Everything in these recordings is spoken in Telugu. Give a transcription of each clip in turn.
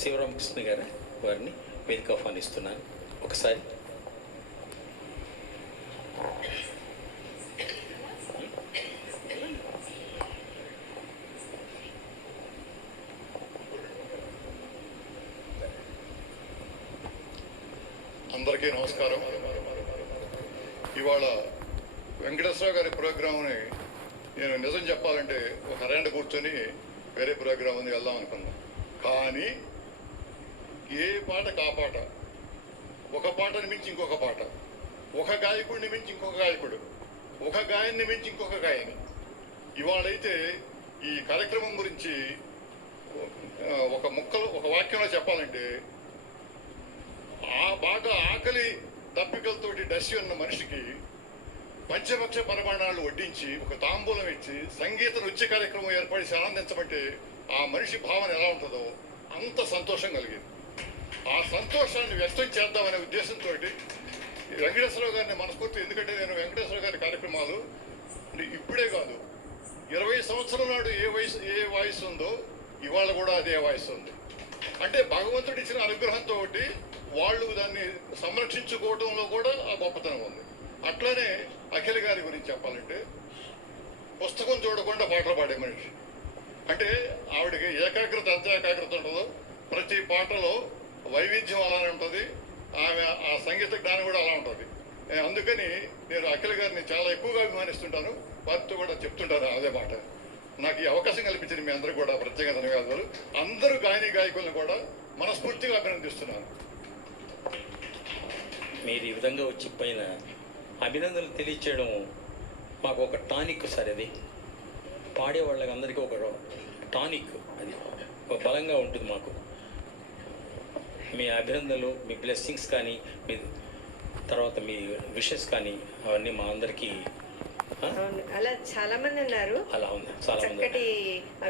శివరామకృష్ణ గారు వారిని వేదిక ఆహ్వానిస్తున్నాను. ఒకసారి అందరికీ నమస్కారం. ఇవాళ వెంకటేశ్వర గారి ప్రోగ్రామ్ని నేను నిజం చెప్పాలంటే ఒక అరగంట కూర్చొని వేరే ప్రోగ్రామ్ ఉంది వెళ్దాం అనుకున్నాను. కానీ ఏ పాటకు ఆ పాట, ఒక పాటని మించి ఇంకొక పాట, ఒక గాయకుడిని మించి ఇంకొక గాయకుడు, ఒక గాయన్ని మించి ఇంకొక గాయని. ఇవాళైతే ఈ కార్యక్రమం గురించి ఒక వాక్యంలో చెప్పాలంటే, బాగా ఆకలి దప్పికలతోటి డసి ఉన్న మనిషికి పంచపక్ష పరిమాణాలు వడ్డించి ఒక తాంబూలం ఇచ్చి సంగీత నృత్య కార్యక్రమం ఏర్పడిసి ఆనందించమంటే ఆ మనిషి భావన ఎలా ఉంటుందో అంత సంతోషం కలిగింది. ఆ సంతోషాన్ని వ్యక్తం చేద్దామనే ఉద్దేశంతో వెంకటేశ్వరరావు గారిని మనస్ఫూర్తి, ఎందుకంటే నేను వెంకటేశ్వర గారి కార్యక్రమాలు ఇప్పుడే కాదు, 20 సంవత్సరాల నాడు ఏ వాయిస్ ఉందో ఇవాళ కూడా అదే వాయిస్ ఉంది. అంటే భగవంతుడు ఇచ్చిన అనుగ్రహంతో వాళ్ళు దాన్ని సంరక్షించుకోవడంలో కూడా ఆ గొప్పతనం ఉంది. అట్లనే అఖిల గారి గురించి చెప్పాలంటే, పుస్తకం చూడకుండా పాటలు పాడే మనిషి. అంటే ఆవిడకి ఏకాగ్రత ఎంత ఏకాగ్రత ఉంటుందో ప్రతి పాటలో వైవిధ్యం అలానే ఉంటుంది, ఆమె ఆ సంగీత జ్ఞానం కూడా అలా ఉంటుంది. అందుకని నేను అఖిల గారిని చాలా ఎక్కువగా అభిమానిస్తుంటాను, వారితో కూడా చెప్తుంటాను అదే మాట. నాకు ఈ అవకాశం కల్పించిన మీ అందరూ కూడా ప్రత్యేక ధన్యవాదాలు. అందరూ గాయకులను కూడా మనస్ఫూర్తిగా అభినందిస్తున్నాను. మీరు ఈ విధంగా వచ్చి పైన అభినందనలు తెలియచేయడం మాకు ఒక టానిక్ సార్. అది పాడే వాళ్ళకి అందరికీ ఒక టానిక్, అది ఒక బలంగా ఉంటుంది మాకు. మీ అభినందనలు, మీ బ్లెస్సింగ్స్ కానీ, మీ తర్వాత మీ విషెస్ కానీ అవన్నీ మా అందరికీ అలా చాలా మంది ఉన్నారు. అలా ఉంది, చాలా చక్కటి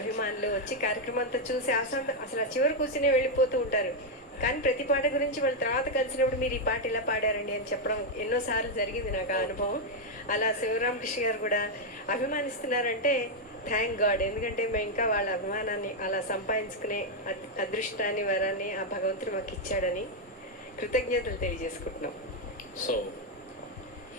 అభిమానులు వచ్చి కార్యక్రమం అంతా చూసి అసలు చివరి కూర్చుని వెళ్ళిపోతూ ఉంటారు. కానీ ప్రతి పాట గురించి వాళ్ళ తర్వాత కలిసినప్పుడు మీరు ఈ పాట ఇలా పాడారండి అని చెప్పడం ఎన్నోసార్లు జరిగింది నాకు ఆ అనుభవం. అలా శివరామకృష్ణ గారు కూడా అభిమానిస్తున్నారంటే థ్యాంక్ గాడ్. ఎందుకంటే మేము ఇంకా వాళ్ళ అభిమానాన్ని అలా సంపాదించుకునే అదృష్టాన్ని, వరాన్ని ఆ భగవంతుడు మాకు ఇచ్చాడని కృతజ్ఞతలు తెలియజేసుకుంటున్నాం. సో